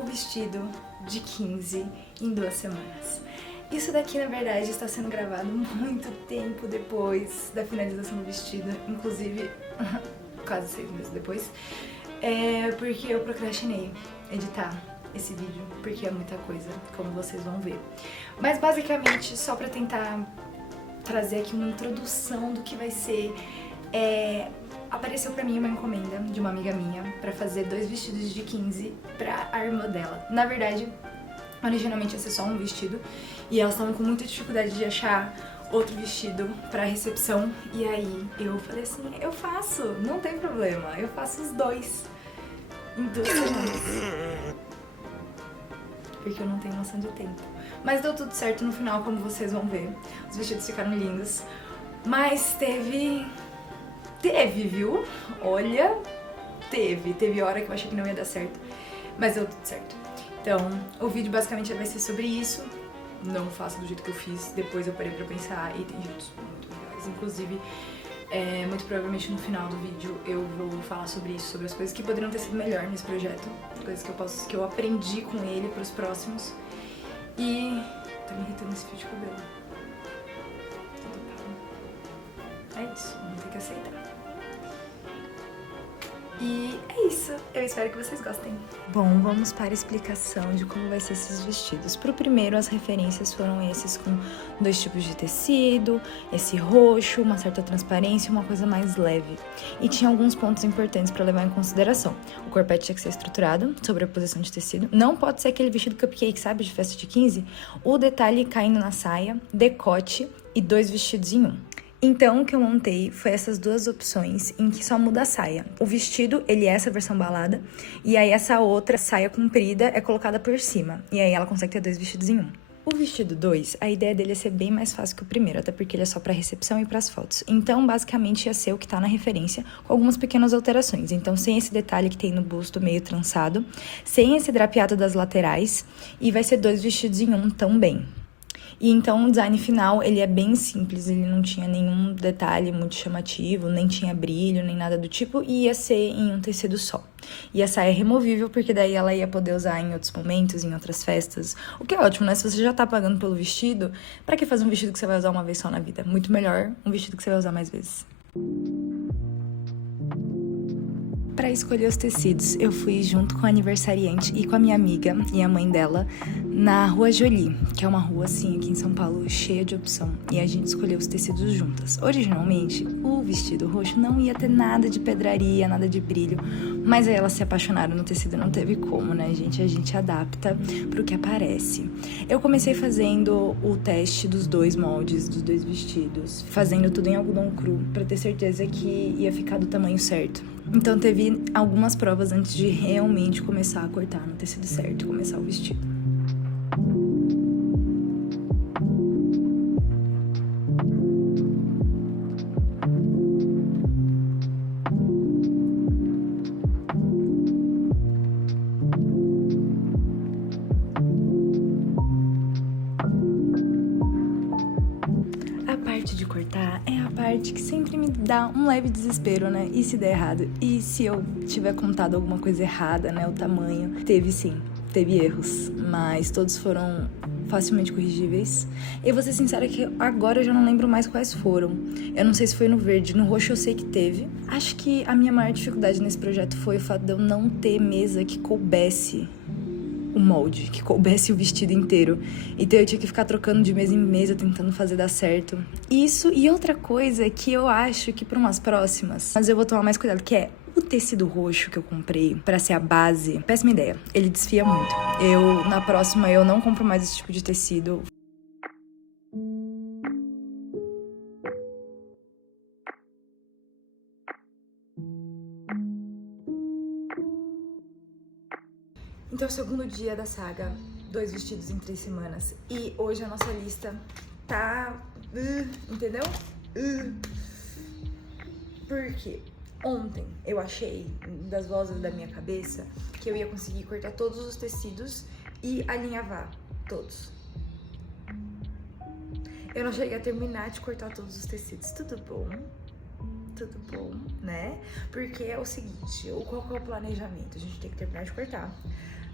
o vestido de 15 em 2 semanas. Isso daqui, na verdade, está sendo gravado muito tempo depois da finalização do vestido, inclusive quase 6 meses depois, porque eu procrastinei editar esse vídeo, porque é muita coisa, como vocês vão ver. Mas basicamente, só pra tentar trazer aqui uma introdução do que vai ser, apareceu pra mim uma encomenda de uma amiga minha pra fazer 2 vestidos de 15 pra a irmã dela. Na verdade, originalmente ia ser só um vestido e elas estavam com muita dificuldade de achar outro vestido pra recepção, e aí eu falei assim, eu faço, não tem problema, eu faço os 2 em 2 semanas. Porque eu não tenho noção de tempo. Mas deu tudo certo no final, como vocês vão ver. Os vestidos ficaram lindos. Mas teve, viu? Olha, teve hora que eu achei que não ia dar certo, mas deu tudo certo. Então, o vídeo basicamente vai ser sobre isso. Não faço do jeito que eu fiz, depois eu parei pra pensar e tem jeitos muito legais. Inclusive, muito provavelmente no final do vídeo eu vou falar sobre isso, sobre as coisas que poderiam ter sido melhor nesse projeto, coisas que eu aprendi com ele pros próximos. E tá me irritando esse fio de cabelo. É isso, vamos ter que aceitar. E é isso, eu espero que vocês gostem. Bom, vamos para a explicação de como vai ser esses vestidos. Pro primeiro, as referências foram esses com 2 tipos de tecido, esse roxo, uma certa transparência e uma coisa mais leve. E tinha alguns pontos importantes para levar em consideração. O corpete tinha que ser estruturado, sobre a posição de tecido. Não pode ser aquele vestido cupcake, sabe, de festa de 15? O detalhe caindo na saia, decote e 2 vestidos em um. Então, o que eu montei foi essas 2 opções em que só muda a saia. O vestido, ele é essa versão balada, e aí essa outra saia comprida é colocada por cima. E aí ela consegue ter 2 vestidos em um. O vestido 2, a ideia dele é ser bem mais fácil que o primeiro, até porque ele é só pra recepção e pras fotos. Então, basicamente, ia ser o que tá na referência, com algumas pequenas alterações. Então, sem esse detalhe que tem no busto meio trançado, sem esse drapeado das laterais, e vai ser 2 vestidos em um também. E então o design final, ele é bem simples, ele não tinha nenhum detalhe muito chamativo, nem tinha brilho, nem nada do tipo, e ia ser em um tecido só. E a saia é removível, porque daí ela ia poder usar em outros momentos, em outras festas, o que é ótimo, né? Se você já tá pagando pelo vestido, pra que fazer um vestido que você vai usar uma vez só na vida? Muito melhor um vestido que você vai usar mais vezes. Para escolher os tecidos, eu fui junto com a aniversariante e com a minha amiga e a mãe dela na Rua Jolie, que é uma rua assim aqui em São Paulo cheia de opção, e a gente escolheu os tecidos juntas. Originalmente, o vestido roxo não ia ter nada de pedraria, nada de brilho, mas aí elas se apaixonaram no tecido, não teve como, né, gente? A gente adapta pro que aparece. Eu comecei fazendo o teste dos 2 moldes, dos 2 vestidos, fazendo tudo em algodão cru, pra ter certeza que ia ficar do tamanho certo. Então teve algumas provas antes de realmente começar a cortar no tecido certo, começar o vestido. A parte de cortar é a parte que sempre me dá um leve desespero, né? E se der errado? E se eu tiver contado alguma coisa errada, né? O tamanho. Teve sim, teve erros, mas todos foram facilmente corrigíveis. E vou ser sincera que agora eu já não lembro mais quais foram. Eu não sei se foi no verde, no roxo eu sei que teve. Acho que a minha maior dificuldade nesse projeto foi o fato de eu não ter mesa que coubesse o molde, que coubesse o vestido inteiro. Então eu tinha que ficar trocando de mesa em mesa, tentando fazer dar certo. Isso e outra coisa que eu acho que para umas próximas, mas eu vou tomar mais cuidado, que é o tecido roxo que eu comprei pra ser a base. Péssima ideia, ele desfia muito. Na próxima, eu não compro mais esse tipo de tecido. Então, é o segundo dia da saga, 2 vestidos em 3 semanas. E hoje a nossa lista tá... entendeu? Por quê? Ontem eu achei, das vozes da minha cabeça, que eu ia conseguir cortar todos os tecidos e alinhavar todos. Eu não cheguei a terminar de cortar todos os tecidos. Tudo bom, né? Porque é o seguinte, qual que é o planejamento? A gente tem que terminar de cortar.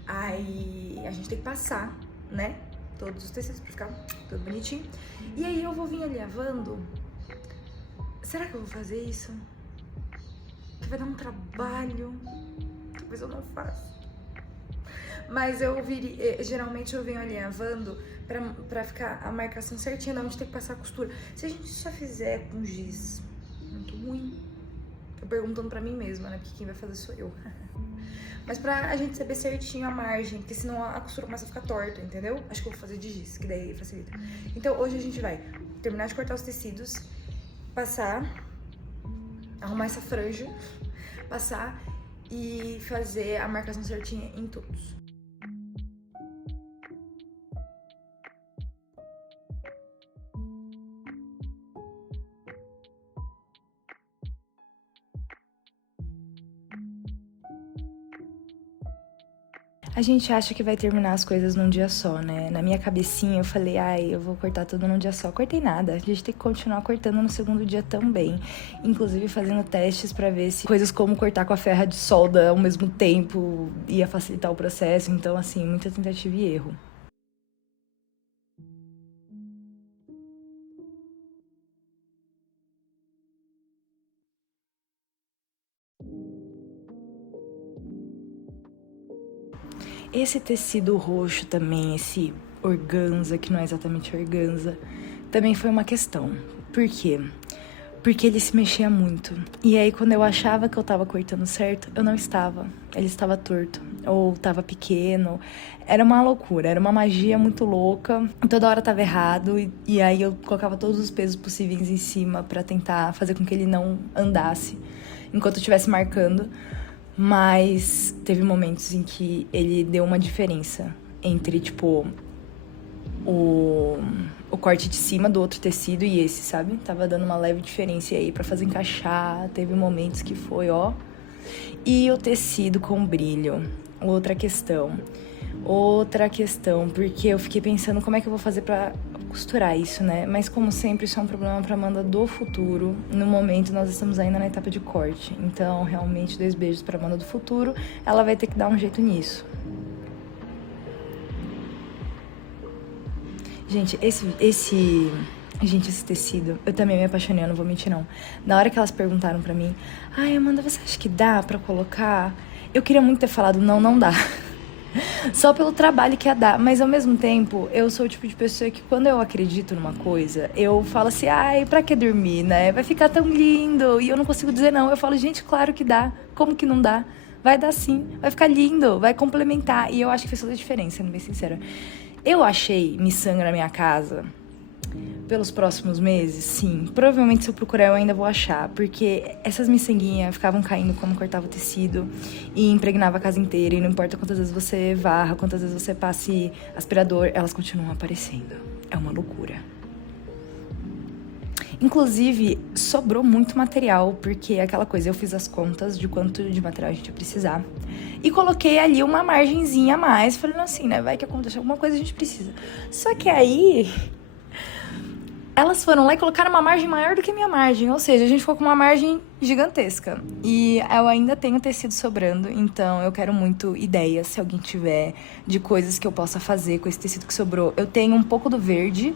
Aí a gente tem que passar, né? Todos os tecidos pra ficar tudo bonitinho. E aí eu vou vir alinhavando. Será que eu vou fazer isso? Que vai dar um trabalho. Talvez eu não faça. Mas geralmente eu venho alinhavando pra ficar a marcação certinha de onde tem que passar a costura. Se a gente só fizer com giz muito ruim, tô perguntando pra mim mesma, né? Porque quem vai fazer sou eu. Mas pra a gente saber certinho a margem, porque senão a costura começa a ficar torta, entendeu? Acho que eu vou fazer de giz, que daí facilita. Então hoje a gente vai terminar de cortar os tecidos, passar, arrumar essa franja, passar e fazer a marcação certinha em todos. A gente acha que vai terminar as coisas num dia só, né? Na minha cabecinha eu falei, ai, eu vou cortar tudo num dia só. Cortei nada, a gente tem que continuar cortando no segundo dia também. Inclusive fazendo testes pra ver se coisas como cortar com a ferra de solda ao mesmo tempo ia facilitar o processo. Então, assim, muita tentativa e erro. Esse tecido roxo também, esse organza, que não é exatamente organza, também foi uma questão. Por quê? Porque ele se mexia muito. E aí, quando eu achava que eu tava cortando certo, eu não estava. Ele estava torto, ou tava pequeno. Era uma loucura, era uma magia muito louca. Toda hora tava errado, e aí eu colocava todos os pesos possíveis em cima pra tentar fazer com que ele não andasse enquanto eu estivesse marcando. Mas teve momentos em que ele deu uma diferença entre, tipo, o corte de cima do outro tecido e esse, sabe? Tava dando uma leve diferença aí pra fazer encaixar. Teve momentos que foi, ó. E o tecido com brilho. Outra questão, porque eu fiquei pensando como é que eu vou fazer pra costurar isso, né? Mas como sempre, isso é um problema pra Amanda do futuro. No momento, nós estamos ainda na etapa de corte. Então, realmente, 2 beijos pra Amanda do futuro. Ela vai ter que dar um jeito nisso. Gente, esse tecido, eu também me apaixonei, eu não vou mentir não. Na hora que elas perguntaram pra mim, ai, Amanda, você acha que dá pra colocar? Eu queria muito ter falado, não dá. Só pelo trabalho que ia dar, mas ao mesmo tempo, eu sou o tipo de pessoa que quando eu acredito numa coisa, eu falo assim, ai, pra que dormir, né? Vai ficar tão lindo, e eu não consigo dizer não. Eu falo, gente, claro que dá, como que não dá? Vai dar sim, vai ficar lindo, vai complementar, e eu acho que fez toda a diferença, sendo bem sincera. Eu achei miçanga na minha casa pelos próximos meses, sim. Provavelmente se eu procurar eu ainda vou achar, porque essas miçanguinhas ficavam caindo quando cortava o tecido e impregnava a casa inteira, e não importa quantas vezes você varra, quantas vezes você passe aspirador, elas continuam aparecendo. É uma loucura. Inclusive, sobrou muito material, porque aquela coisa, eu fiz as contas de quanto de material a gente ia precisar. E coloquei ali uma margenzinha a mais, falando assim, né, vai que acontece alguma coisa, a gente precisa. Só que aí, elas foram lá e colocaram uma margem maior do que a minha margem, ou seja, a gente ficou com uma margem gigantesca. E eu ainda tenho tecido sobrando, então eu quero muito ideias, se alguém tiver, de coisas que eu possa fazer com esse tecido que sobrou. Eu tenho um pouco do verde,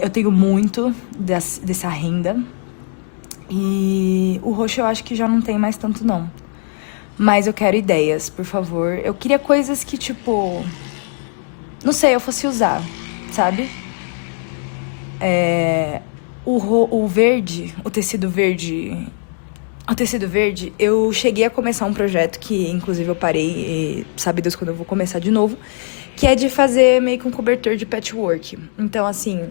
eu tenho muito dessa renda. E o roxo eu acho que já não tem mais tanto, não. Mas eu quero ideias, por favor. Eu queria coisas que, tipo... Não sei, eu fosse usar, sabe? O verde, o tecido verde... O tecido verde, eu cheguei a começar um projeto que, inclusive, eu parei, e sabe Deus quando eu vou começar de novo, que é de fazer meio que um cobertor de patchwork. Então, assim...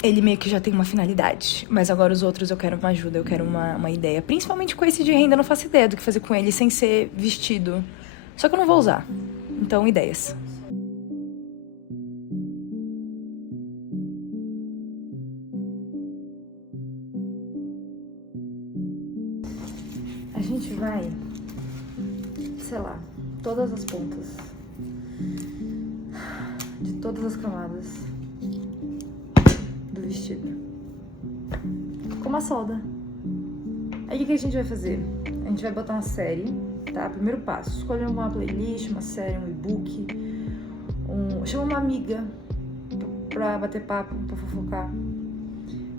Ele meio que já tem uma finalidade, mas agora os outros eu quero uma ajuda, eu quero uma ideia. Principalmente com esse de renda, eu não faço ideia do que fazer com ele sem ser vestido. Só que eu não vou usar. Então, ideias. A gente vai, sei lá, todas as pontas. De todas as camadas. Vestido com uma solda. Aí o que a gente vai fazer? A gente vai botar uma série, tá? Primeiro passo, escolher uma playlist, uma série, um e-book, chama uma amiga pra bater papo, pra fofocar.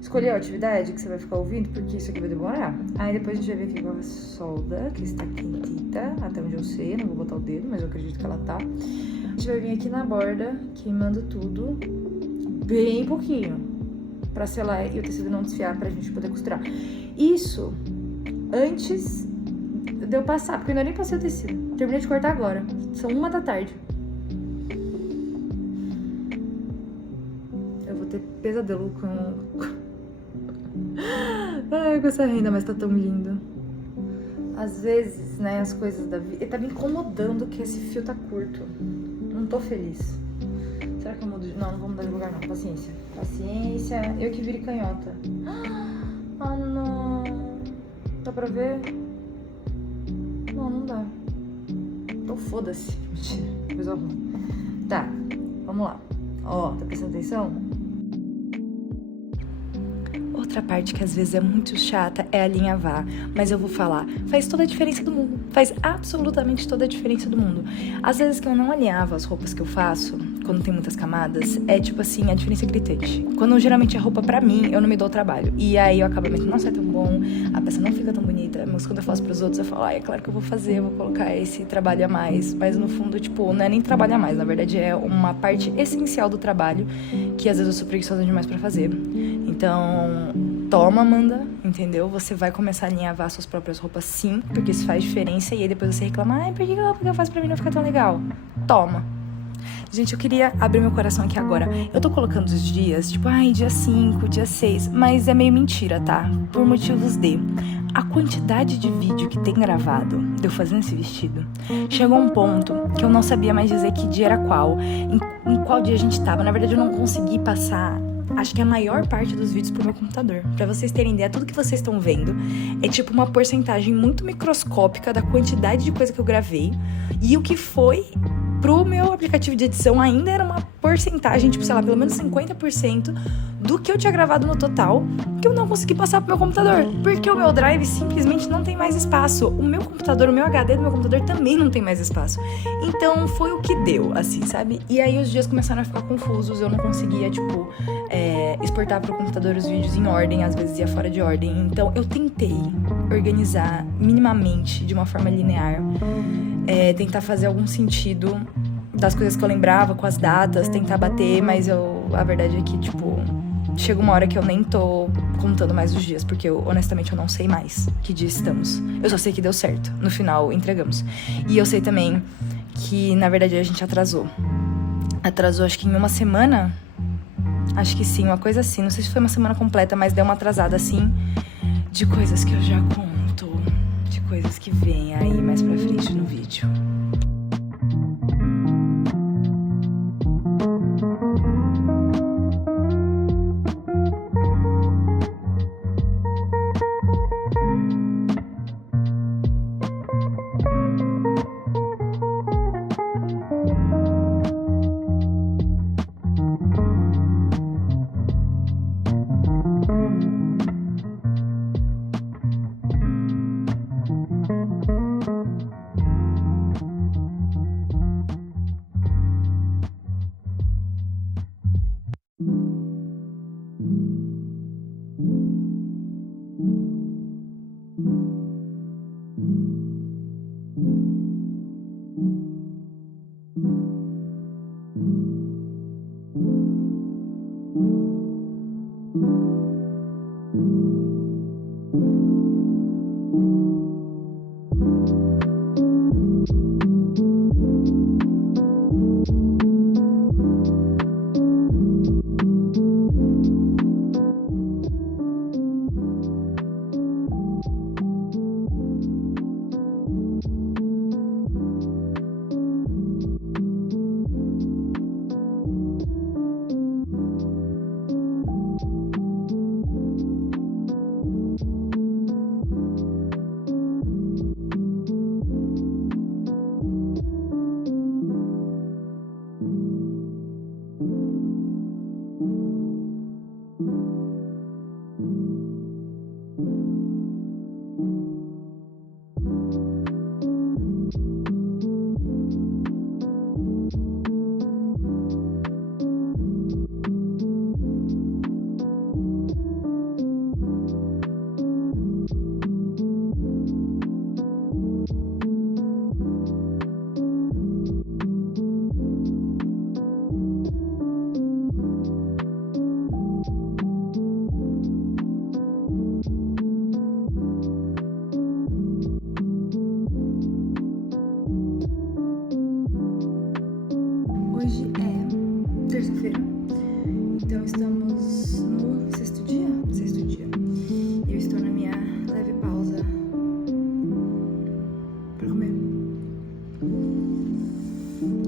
Escolher a atividade que você vai ficar ouvindo, porque isso aqui vai demorar. Aí depois a gente vai ver aqui com a solda, que está quentita, até onde eu sei, não vou botar o dedo, mas eu acredito que ela tá. A gente vai vir aqui na borda, queimando tudo, bem pouquinho, pra selar e o tecido não desfiar, pra gente poder costurar. Isso antes de eu passar, porque eu ainda nem passei o tecido. Terminei de cortar agora, são 1 da tarde. Eu vou ter pesadelo com essa renda, mas tá tão lindo. Às vezes, né, as coisas da vida... Tá me incomodando que esse fio tá curto. Não tô feliz. Será que eu mudo? Não vou mudar de lugar não. Paciência. Paciência. Eu que vire canhota. Ah, não. Dá pra ver? Não dá. Então foda-se. Mentira. Depois eu arrumo. Tá, vamos lá. Ó, tá prestando atenção? Outra parte que às vezes é muito chata é alinhavar, mas eu vou falar, faz toda a diferença do mundo, faz absolutamente toda a diferença do mundo. Às vezes que eu não alinhava as roupas que eu faço, quando tem muitas camadas, é tipo assim, a diferença é gritante. Quando geralmente é roupa pra mim, eu não me dou o trabalho, e aí o acabamento não sai tão bom, a peça não fica tão bonita, mas quando eu faço pros outros, eu falo, é claro que eu vou fazer, eu vou colocar esse trabalho a mais, mas no fundo, tipo, não é nem trabalho a mais, na verdade é uma parte essencial do trabalho, que às vezes eu sou preguiçosa demais pra fazer. Então, toma, Amanda, entendeu? Você vai começar a alinhavar suas próprias roupas, sim, porque isso faz diferença. E aí depois você reclama, ai, por que a roupa que eu faço pra mim não fica tão legal? Toma. Gente, eu queria abrir meu coração aqui agora. Eu tô colocando os dias, tipo, ai, dia 5, dia 6, mas é meio mentira, tá? Por motivos de... A quantidade de vídeo que tem gravado de eu fazendo esse vestido chegou a um ponto que eu não sabia mais dizer que dia era qual, em qual dia a gente tava. Na verdade, eu não consegui passar... Acho que a maior parte dos vídeos pro meu computador. Pra vocês terem ideia, tudo que vocês estão vendo é tipo uma porcentagem muito microscópica da quantidade de coisa que eu gravei. E o que foi pro meu aplicativo de edição ainda era uma porcentagem, tipo, sei lá, pelo menos 50% do que eu tinha gravado no total, que eu não consegui passar pro meu computador. Porque o meu drive simplesmente não tem mais espaço. O meu computador, o meu HD do meu computador também não tem mais espaço. Então foi o que deu, assim, sabe? E aí os dias começaram a ficar confusos, eu não conseguia, tipo... exportar para o computador os vídeos em ordem, às vezes ia fora de ordem. Então eu tentei organizar minimamente, de uma forma linear, tentar fazer algum sentido das coisas que eu lembrava, com as datas, tentar bater, mas a verdade é que, tipo, chega uma hora que eu nem tô contando mais os dias, porque honestamente eu não sei mais que dia estamos. Eu só sei que deu certo, no final entregamos. E eu sei também que, na verdade, a gente atrasou. Atrasou acho que em uma semana... Acho que sim, uma coisa assim. Não sei se foi uma semana completa, mas deu uma atrasada assim de coisas que eu já conto, de coisas que vêm aí mais pra frente no vídeo.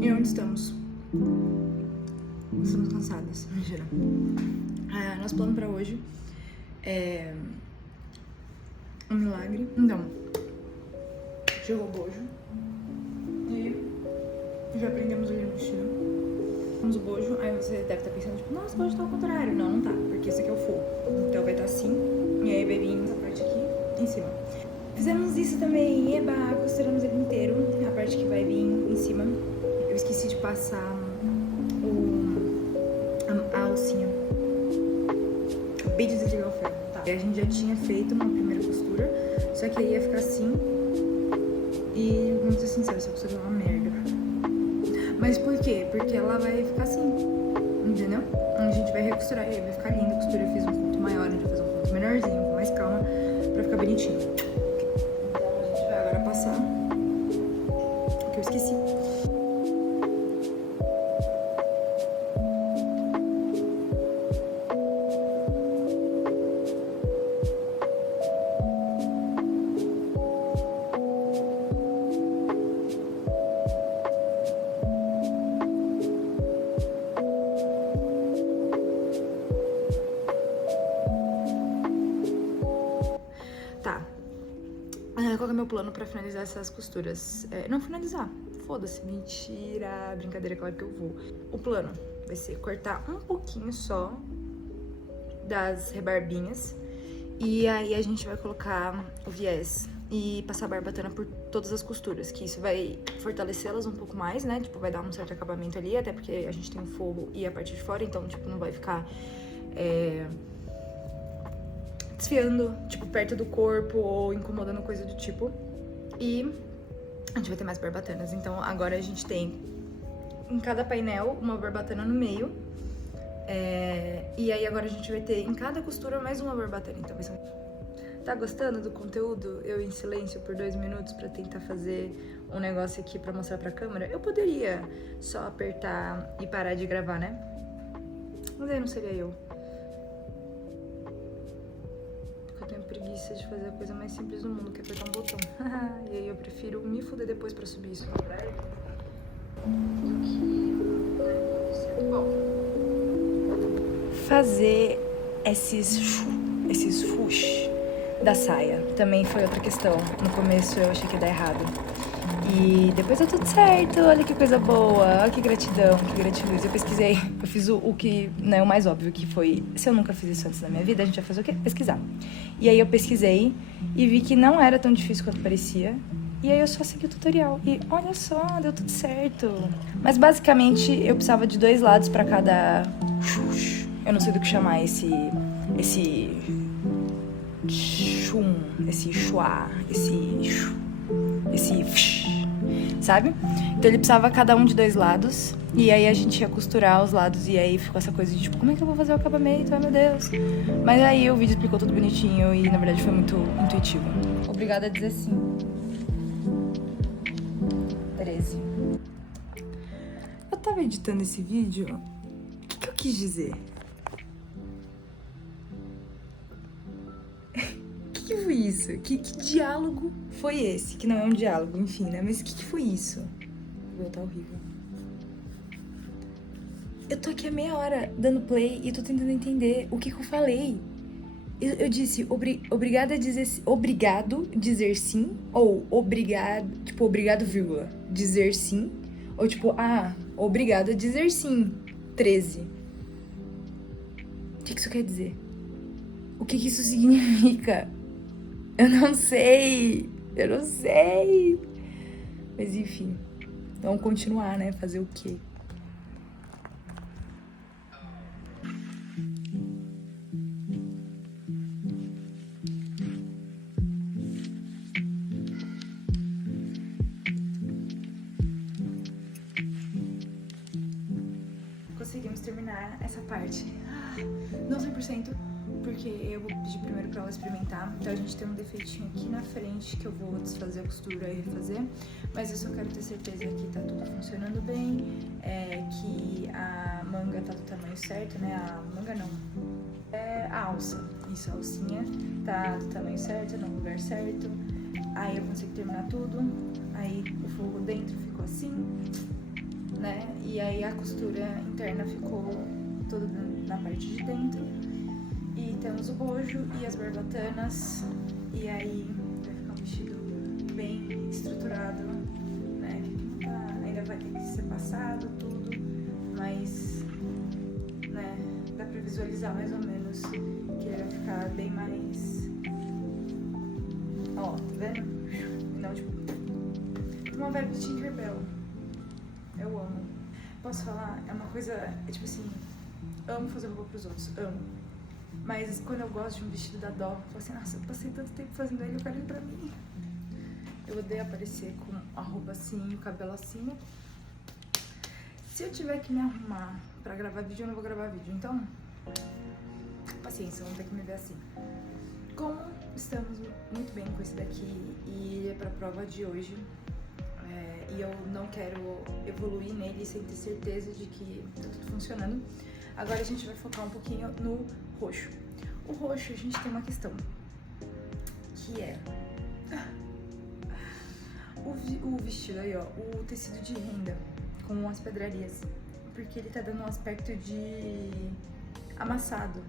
E onde estamos? Estamos cansadas, mentira. Nosso plano pra hoje é um milagre. Então, chegou o bojo e já aprendemos ali no vestido. Temos o bojo, aí você deve estar pensando, tipo, nossa, o bojo tá ao contrário. Não, não tá, porque esse aqui é o fogo. Então vai estar assim, e aí vai vir essa parte aqui em cima. Fizemos isso também, eba, costuramos ele inteiro, a parte que vai vir em cima. Eu esqueci de passar a alcinha. Acabei de desligar o ferro, tá? A gente já tinha feito uma primeira costura, só que aí ia ficar assim. E, vamos ser sinceros, essa costura é uma merda. Mas por quê? Porque ela vai ficar assim, entendeu? A gente vai recosturar e aí vai ficar linda a costura. Eu fiz um ponto maior, a gente vai fazer um ponto menorzinho, com mais calma, pra ficar bonitinho. Então a gente vai agora passar o que eu esqueci. Tá. Qual que é o meu plano pra finalizar essas costuras? Não finalizar. Foda-se. Mentira. Brincadeira, claro que eu vou. O plano vai ser cortar um pouquinho só das rebarbinhas. E aí a gente vai colocar o viés e passar a barbatana por todas as costuras. Que isso vai fortalecê-las um pouco mais, né? Tipo, vai dar um certo acabamento ali. Até porque a gente tem o fogo e a parte de fora. Então, tipo, não vai ficar... desfiando, tipo, perto do corpo ou incomodando coisa do tipo. E a gente vai ter mais barbatanas. Então agora a gente tem em cada painel uma barbatana no meio. E aí agora a gente vai ter em cada costura mais uma barbatana. Então vai ser... Tá gostando do conteúdo? Eu em silêncio por 2 minutos pra tentar fazer um negócio aqui pra mostrar pra câmera? Eu poderia só apertar e parar de gravar, né? Mas aí não seria eu. Eu tenho preguiça de fazer a coisa mais simples do mundo, que é apertar um botão. E aí eu prefiro me fuder depois pra subir isso na praia do que bom, fazer esses fush da saia também foi outra questão. No começo eu achei que ia dar errado. E depois deu tudo certo, olha que coisa boa, olha que gratidão, que gratiluz. Eu pesquisei, eu fiz o que, né, o mais óbvio, que foi, se eu nunca fiz isso antes na minha vida, a gente vai fazer o quê? Pesquisar. E aí eu pesquisei e vi que não era tão difícil quanto parecia. E aí eu só segui o tutorial e olha só, deu tudo certo. Mas basicamente eu precisava de 2 lados pra cada... Eu não sei do que chamar esse chum, esse chua, esse sabe? Então ele precisava cada um de 2 lados. E aí a gente ia costurar os lados. E aí ficou essa coisa de tipo, como é que eu vou fazer o acabamento? Ai meu Deus. Mas aí o vídeo explicou tudo bonitinho. E na verdade foi muito intuitivo. Obrigada a dizer sim. 13. Eu tava editando esse vídeo. O que eu quis dizer? Que foi isso? Que diálogo foi esse? Que não é um diálogo, enfim, né? Mas que foi isso? Vou tá horrível. Eu tô aqui há meia hora dando play e tô tentando entender o que eu falei. Eu disse obrigado dizer sim, ou obrigado, tipo, obrigado, vírgula, dizer sim, ou tipo, obrigado a dizer sim, 13. O que isso quer dizer? O que isso significa? Eu não sei. Mas enfim, vamos continuar, né? Fazer o quê? Conseguimos terminar essa parte. Não 100%. Porque eu vou pedir primeiro pra ela experimentar. Então a gente tem um defeitinho aqui na frente que eu vou desfazer a costura e refazer. Mas eu só quero ter certeza que tá tudo funcionando bem, que a manga tá do tamanho certo, né? A manga não. A alça. Isso, a alcinha tá do tamanho certo, no lugar certo. Aí eu consigo terminar tudo. Aí o fogo dentro ficou assim. né? E aí a costura interna ficou toda na parte de dentro. E temos o bojo e as barbatanas. E aí vai ficar um vestido bem estruturado, né? Ainda vai ter que ser passado tudo, mas, né, dá pra visualizar mais ou menos que ele vai ficar bem mais... Ó, tá vendo? Não, tipo, uma vibe de Tinkerbell. Eu amo. Posso falar? É uma coisa, é tipo assim, amo fazer roupa pros outros, amo. Mas quando eu gosto de um vestido da dó, eu falo assim, nossa, eu passei tanto tempo fazendo ele, eu quero ele pra mim. Eu odeio aparecer com a roupa assim, o cabelo assim. Se eu tiver que me arrumar pra gravar vídeo, eu não vou gravar vídeo. Então, paciência, vão ter que me ver assim. Como estamos muito bem com esse daqui e é pra prova de hoje, e eu não quero evoluir nele sem ter certeza de que tá tudo funcionando, agora a gente vai focar um pouquinho no roxo. O roxo, a gente tem uma questão, que é o vestido aí, ó, o tecido de renda com as pedrarias, porque ele tá dando um aspecto de amassado,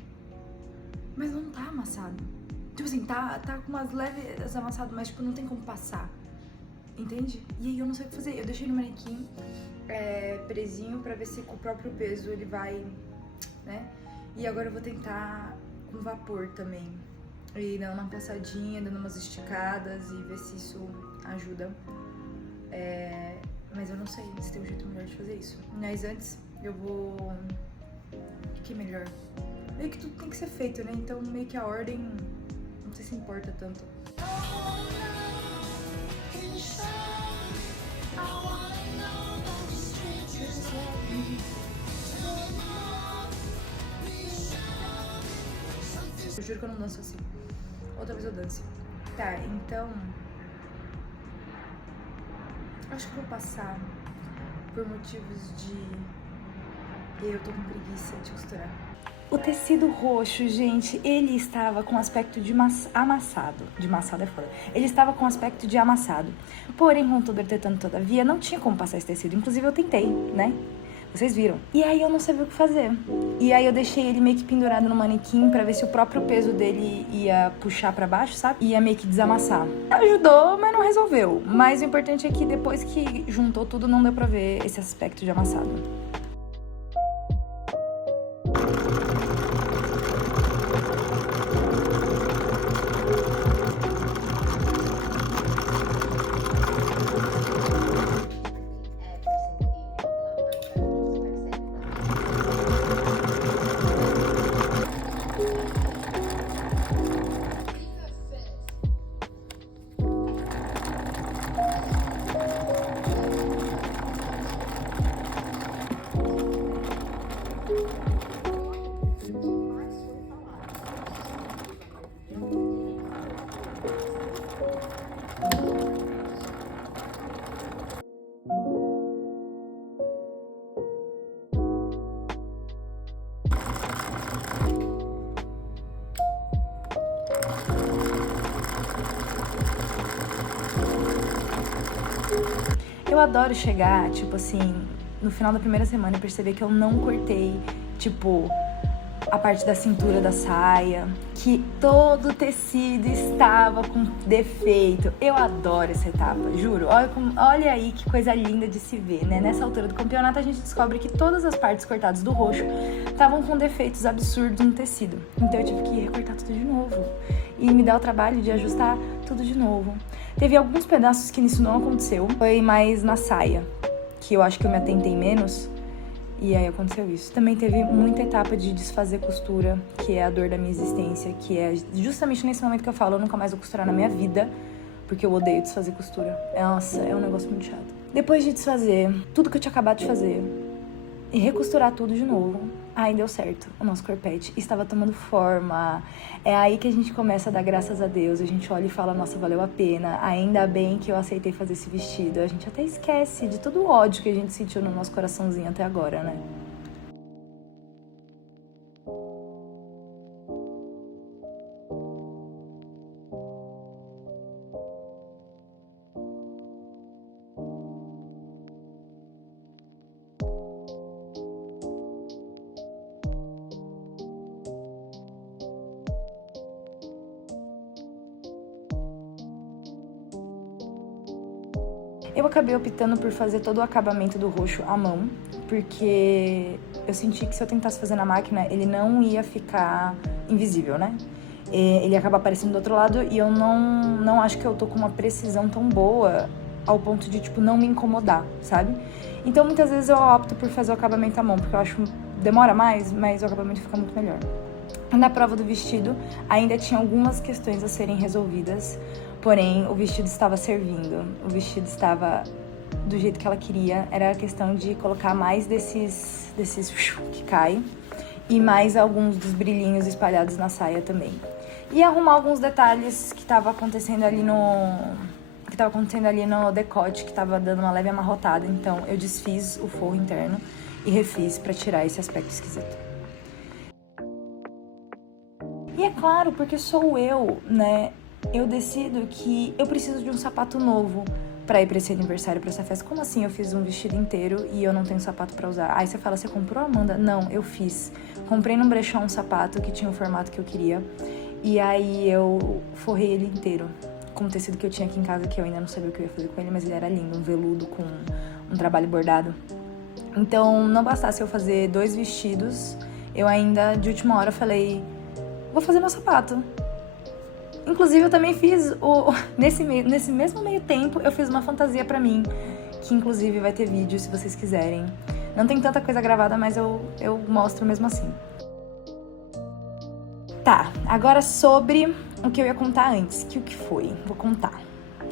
mas não tá amassado. Tipo assim, tá com umas leves amassadas, mas tipo, não tem como passar. Entende? E aí eu não sei o que fazer. Eu deixei no manequim presinho pra ver se com o próprio peso ele vai, né? E agora eu vou tentar com vapor também. E dando uma passadinha, dando umas esticadas e ver se isso ajuda. Mas eu não sei se tem um jeito melhor de fazer isso. Mas antes eu vou... O que é melhor? Meio que tudo tem que ser feito, né? Então meio que a ordem não sei se importa tanto. Eu juro que eu não danço assim. Outra vez eu dance. Tá, então... Acho que eu vou passar por motivos de... Eu tô com preguiça de costurar. O tecido roxo, gente, ele estava com aspecto de amassado. De amassado é foda. Ele estava com aspecto de amassado. Porém, contudo, entretanto, todavia, não tinha como passar esse tecido. Inclusive, eu tentei, né? Vocês viram. E aí, eu não sabia o que fazer. E aí, eu deixei ele meio que pendurado no manequim pra ver se o próprio peso dele ia puxar pra baixo, sabe? Ia meio que desamassar. Ajudou, mas não resolveu. Mas o importante é que depois que juntou tudo, não deu pra ver esse aspecto de amassado. Eu adoro chegar, tipo assim, no final da primeira semana e perceber que eu não cortei, tipo, a parte da cintura da saia, que todo o tecido estava com defeito. Eu adoro essa etapa, juro. Olha aí que coisa linda de se ver, né? Nessa altura do campeonato a gente descobre que todas as partes cortadas do roxo estavam com defeitos absurdos no tecido. Então eu tive que recortar tudo de novo e me dar o trabalho de ajustar tudo de novo. Teve alguns pedaços que isso não aconteceu, foi mais na saia, que eu acho que eu me atentei menos. E aí aconteceu isso. Também teve muita etapa de desfazer costura, que é a dor da minha existência, que é justamente nesse momento que eu falo, eu nunca mais vou costurar na minha vida, porque eu odeio desfazer costura. Nossa, é um negócio muito chato. Depois de desfazer tudo que eu tinha acabado de fazer e recosturar tudo de novo, aí deu certo. O nosso corpete estava tomando forma. É aí que a gente começa a dar graças a Deus. A gente olha e fala, nossa, valeu a pena. Ainda bem que eu aceitei fazer esse vestido. A gente até esquece de todo o ódio que a gente sentiu no nosso coraçãozinho até agora, né? Eu acabei optando por fazer todo o acabamento do roxo à mão, porque eu senti que se eu tentasse fazer na máquina, ele não ia ficar invisível, né? Ele ia acabar aparecendo do outro lado e eu não acho que eu tô com uma precisão tão boa ao ponto de, tipo, não me incomodar, sabe? Então, muitas vezes eu opto por fazer o acabamento à mão, porque eu acho que demora mais, mas o acabamento fica muito melhor. Na prova do vestido, ainda tinha algumas questões a serem resolvidas, porém, o vestido estava servindo, o vestido estava do jeito que ela queria. Era a questão de colocar mais desses que caem e mais alguns dos brilhinhos espalhados na saia também. E arrumar alguns detalhes que estavam acontecendo ali no decote, que estava dando uma leve amarrotada. Então eu desfiz o forro interno e refiz para tirar esse aspecto esquisito. E é claro, porque sou eu, né? Eu decido que eu preciso de um sapato novo pra ir pra esse aniversário, pra essa festa. Como assim eu fiz um vestido inteiro e eu não tenho sapato pra usar? Aí você fala, você comprou, Amanda? Não, eu fiz. Comprei num brechó um sapato que tinha o formato que eu queria. E aí eu forrei ele inteiro com o tecido que eu tinha aqui em casa, que eu ainda não sabia o que eu ia fazer com ele, mas ele era lindo, um veludo com um trabalho bordado. Então, não bastasse eu fazer 2 vestidos, eu ainda, de última hora, falei, vou fazer meu sapato. Inclusive, eu também fiz, nesse mesmo meio tempo, eu fiz uma fantasia pra mim, que inclusive vai ter vídeo, se vocês quiserem. Não tem tanta coisa gravada, mas eu mostro mesmo assim. Tá, agora sobre o que eu ia contar antes. Que o que foi? Vou contar.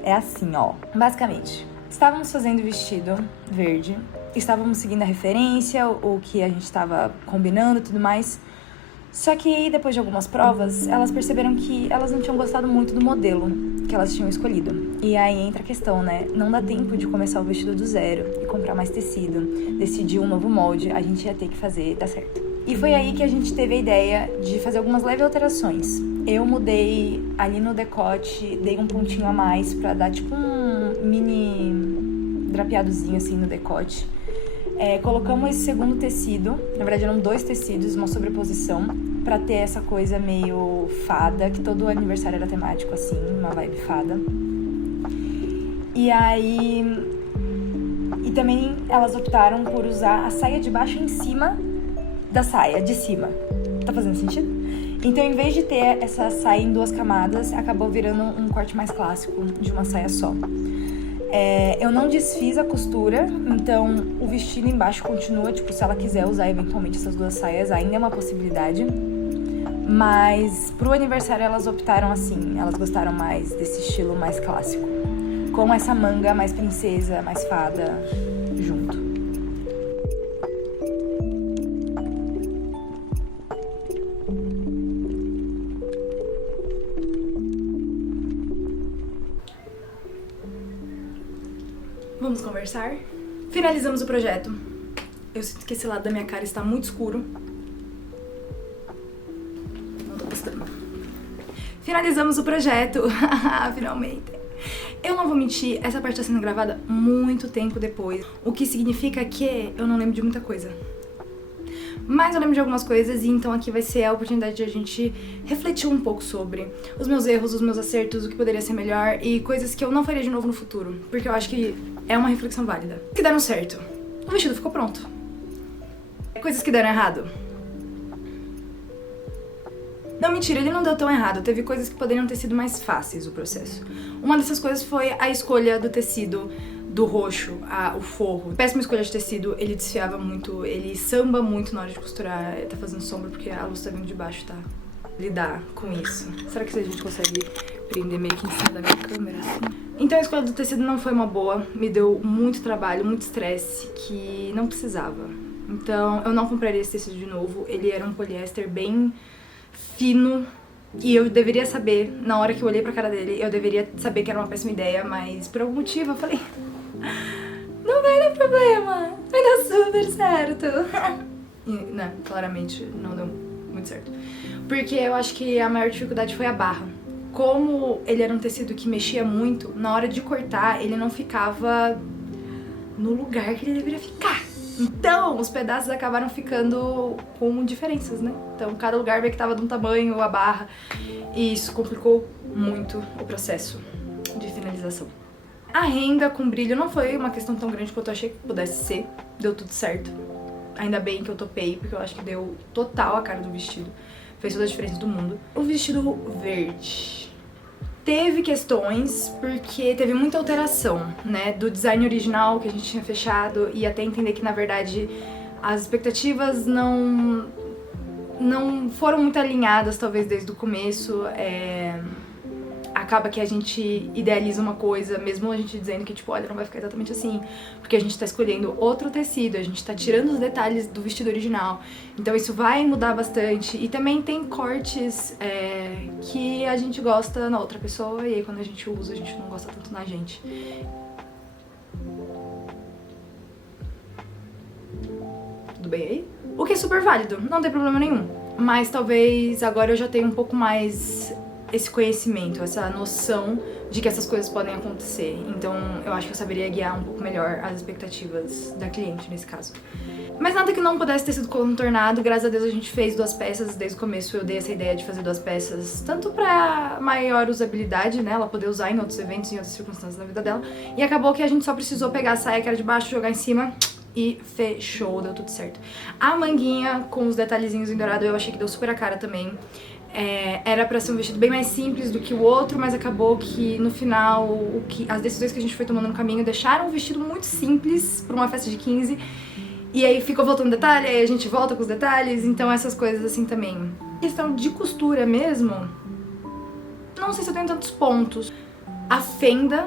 É assim, ó. Basicamente, estávamos fazendo vestido verde, estávamos seguindo a referência, o que a gente estava combinando e tudo mais. Só que aí, depois de algumas provas, elas perceberam que elas não tinham gostado muito do modelo que elas tinham escolhido. E aí entra a questão, né? Não dá tempo de começar o vestido do zero e comprar mais tecido, decidir um novo molde, a gente ia ter que fazer dar certo. E foi aí que a gente teve a ideia de fazer algumas leves alterações. Eu mudei ali no decote, dei um pontinho a mais pra dar tipo um mini drapeadozinho assim no decote. Colocamos esse segundo tecido, na verdade eram 2 tecidos, uma sobreposição, pra ter essa coisa meio fada, que todo aniversário era temático assim, uma vibe fada. E aí... E também elas optaram por usar a saia de baixo em cima da saia de cima. Tá fazendo sentido? Então, em vez de ter essa saia em 2 camadas, acabou virando um corte mais clássico, de uma saia só. Eu não desfiz a costura, então o vestido embaixo continua, tipo, se ela quiser usar eventualmente essas 2 saias, ainda é uma possibilidade. Mas pro aniversário elas optaram assim, elas gostaram mais desse estilo mais clássico. Com essa manga mais princesa, mais fada, junto. Vamos conversar? Finalizamos o projeto. Eu sinto que esse lado da minha cara está muito escuro. Não tô gostando. Finalizamos o projeto. Finalmente. Eu não vou mentir, essa parte está sendo gravada muito tempo depois. O que significa que eu não lembro de muita coisa. Mas eu lembro de algumas coisas e então aqui vai ser a oportunidade de a gente refletir um pouco sobre os meus erros, os meus acertos, o que poderia ser melhor e coisas que eu não faria de novo no futuro. Porque eu acho que é uma reflexão válida. Que deram certo. O vestido ficou pronto. Coisas que deram errado. Não, mentira, ele não deu tão errado. Teve coisas que poderiam ter sido mais fáceis o processo. Uma dessas coisas foi a escolha do tecido do roxo, o forro. Péssima escolha de tecido, ele desfiava muito, ele samba muito na hora de costurar. Tá fazendo sombra porque a luz tá vindo de baixo, tá? Lidar com isso. Será que a gente consegue prender meio que em cima da minha câmera, assim? Então a escolha do tecido não foi uma boa, me deu muito trabalho, muito estresse, que não precisava. Então eu não compraria esse tecido de novo, ele era um poliéster bem fino, e eu deveria saber, na hora que eu olhei pra cara dele, eu deveria saber que era uma péssima ideia, mas por algum motivo eu falei, não vai dar problema, vai dar super certo. E, né, claramente não deu muito certo. Porque eu acho que a maior dificuldade foi a barra. Como ele era um tecido que mexia muito, na hora de cortar, ele não ficava no lugar que ele deveria ficar. Então, os pedaços acabaram ficando com diferenças, né? Então, cada lugar meio que tava de um tamanho, a barra, e isso complicou muito o processo de finalização. A renda com brilho não foi uma questão tão grande quanto eu achei que pudesse ser. Deu tudo certo. Ainda bem que eu topei, porque eu acho que deu total a cara do vestido. Fez toda a diferença do mundo. O vestido verde teve questões, porque teve muita alteração, né? Do design original que a gente tinha fechado e até entender que, na verdade, as expectativas não foram muito alinhadas, talvez, desde o começo. Acaba que a gente idealiza uma coisa, mesmo a gente dizendo que, tipo, olha, não vai ficar exatamente assim, porque a gente tá escolhendo outro tecido, a gente tá tirando os detalhes do vestido original, então isso vai mudar bastante. E também tem cortes que a gente gosta na outra pessoa, e aí quando a gente usa, a gente não gosta tanto na gente. Tudo bem aí? O que é super válido, não tem problema nenhum, mas talvez agora eu já tenha um pouco mais esse conhecimento, essa noção de que essas coisas podem acontecer. Então eu acho que eu saberia guiar um pouco melhor as expectativas da cliente nesse caso. Mas nada que não pudesse ter sido contornado, graças a Deus a gente fez 2 peças desde o começo. Eu dei essa ideia de fazer 2 peças, tanto pra maior usabilidade, né, ela poder usar em outros eventos, em outras circunstâncias da vida dela, e acabou que a gente só precisou pegar a saia que era de baixo, jogar em cima e fechou, deu tudo certo. A manguinha com os detalhezinhos em dourado eu achei que deu super a cara também. Era pra ser um vestido bem mais simples do que o outro, mas acabou que no final as decisões que a gente foi tomando no caminho deixaram o vestido muito simples pra uma festa de 15, e aí ficou voltando detalhe, aí a gente volta com os detalhes, então essas coisas assim também. Questão de costura mesmo, não sei se eu tenho tantos pontos. A fenda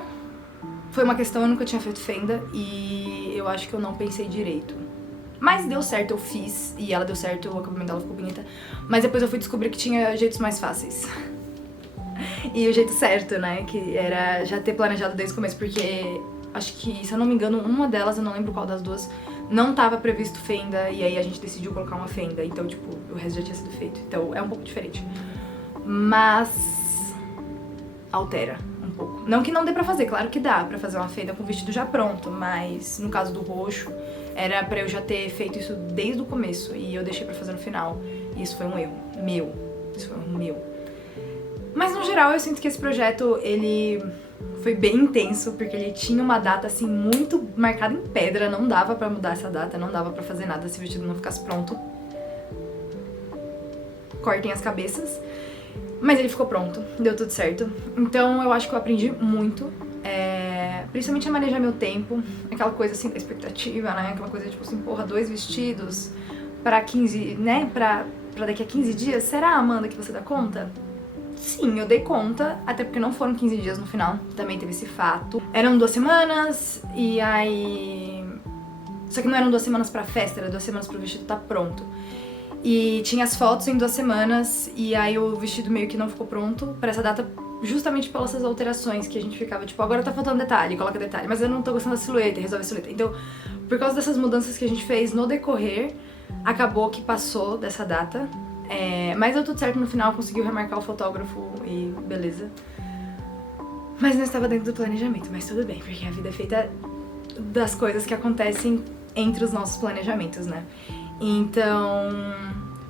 foi uma questão, eu nunca tinha feito fenda e eu acho que eu não pensei direito. Mas deu certo, eu fiz, e ela deu certo, o acabamento dela ficou bonita. Mas depois eu fui descobrir que tinha jeitos mais fáceis. E o jeito certo, né, que era já ter planejado desde o começo, porque acho que, se eu não me engano, uma delas, eu não lembro qual das duas, não tava previsto fenda, e aí a gente decidiu colocar uma fenda, então, tipo, o resto já tinha sido feito. Então é um pouco diferente. Mas altera um pouco. Não que não dê pra fazer, claro que dá pra fazer uma fenda com o vestido já pronto, mas no caso do roxo, era pra eu já ter feito isso desde o começo e eu deixei pra fazer no final. E isso foi um erro meu. Isso foi um erro meu. Mas no geral eu sinto que esse projeto, ele foi bem intenso, porque ele tinha uma data assim muito marcada em pedra, não dava pra mudar essa data, não dava pra fazer nada se o vestido não ficasse pronto. Cortem as cabeças. Mas ele ficou pronto, deu tudo certo. Então eu acho que eu aprendi muito. Principalmente a manejar meu tempo, aquela coisa assim da expectativa, né? Aquela coisa tipo assim, porra, 2 vestidos pra 15, né? Pra daqui a 15 dias. Será, Amanda, que você dá conta? Sim, eu dei conta, até porque não foram 15 dias no final, também teve esse fato. Eram 2 semanas, e aí... Só que não eram 2 semanas pra festa, era 2 semanas pro vestido estar pronto. E tinha as fotos em 2 semanas, e aí o vestido meio que não ficou pronto pra essa data, justamente pelas essas alterações que a gente ficava, tipo, agora tá faltando detalhe, coloca detalhe, mas eu não tô gostando da silhueta, resolve a silhueta. Então, por causa dessas mudanças que a gente fez no decorrer, acabou que passou dessa data. Mas deu tudo certo no final, conseguiu remarcar o fotógrafo e beleza. Mas não estava dentro do planejamento, mas tudo bem, porque a vida é feita das coisas que acontecem entre os nossos planejamentos, né? Então,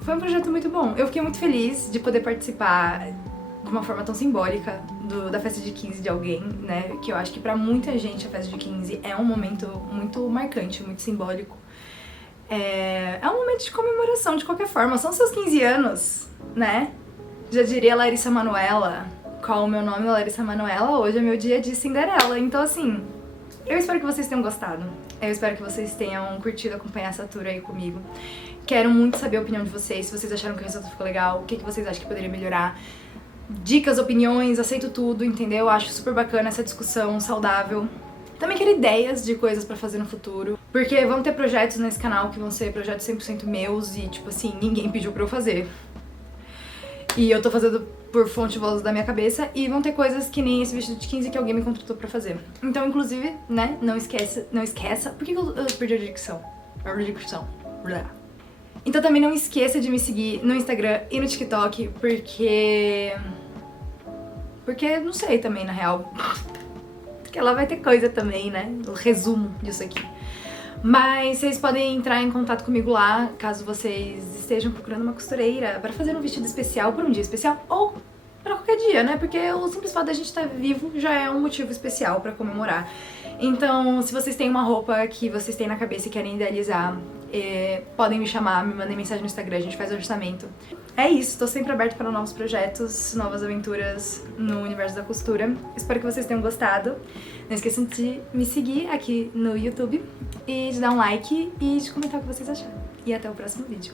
foi um projeto muito bom. Eu fiquei muito feliz de poder participar de uma forma tão simbólica da festa de 15 de alguém, né? Que eu acho que pra muita gente a festa de 15 é um momento muito marcante, muito simbólico. É um momento de comemoração, de qualquer forma. São seus 15 anos, né? Já diria Larissa Manoela. Qual o meu nome? Larissa Manoela. Hoje é meu dia de Cinderela. Então, assim, eu espero que vocês tenham gostado. Eu espero que vocês tenham curtido acompanhar essa tour aí comigo. Quero muito saber a opinião de vocês, se vocês acharam que o resultado ficou legal, o que vocês acham que poderia melhorar. Dicas, opiniões, aceito tudo, entendeu? Acho super bacana essa discussão saudável. Também quero ideias de coisas pra fazer no futuro, porque vão ter projetos nesse canal que vão ser projetos 100% meus e, tipo assim, ninguém pediu pra eu fazer. E eu tô fazendo por fonte de voz da minha cabeça, e vão ter coisas que nem esse vestido de 15 que alguém me contratou pra fazer. Então, inclusive, né, não esqueça... Por que eu perdi a dicção? Então também não esqueça de me seguir no Instagram e no TikTok, porque não sei também, na real. Porque lá vai ter coisa também, né? O resumo disso aqui. Mas vocês podem entrar em contato comigo lá, caso vocês estejam procurando uma costureira para fazer um vestido especial por um dia especial, ou pra qualquer dia, né? Porque o simples fato da gente estar vivo já é um motivo especial pra comemorar. Então, se vocês têm uma roupa que vocês têm na cabeça e querem idealizar, podem me chamar, me mandem mensagem no Instagram, a gente faz o orçamento. É isso, tô sempre aberto para novos projetos, novas aventuras no universo da costura. Espero que vocês tenham gostado. Não esqueçam de me seguir aqui no YouTube e de dar um like e de comentar o que vocês acharam. E até o próximo vídeo.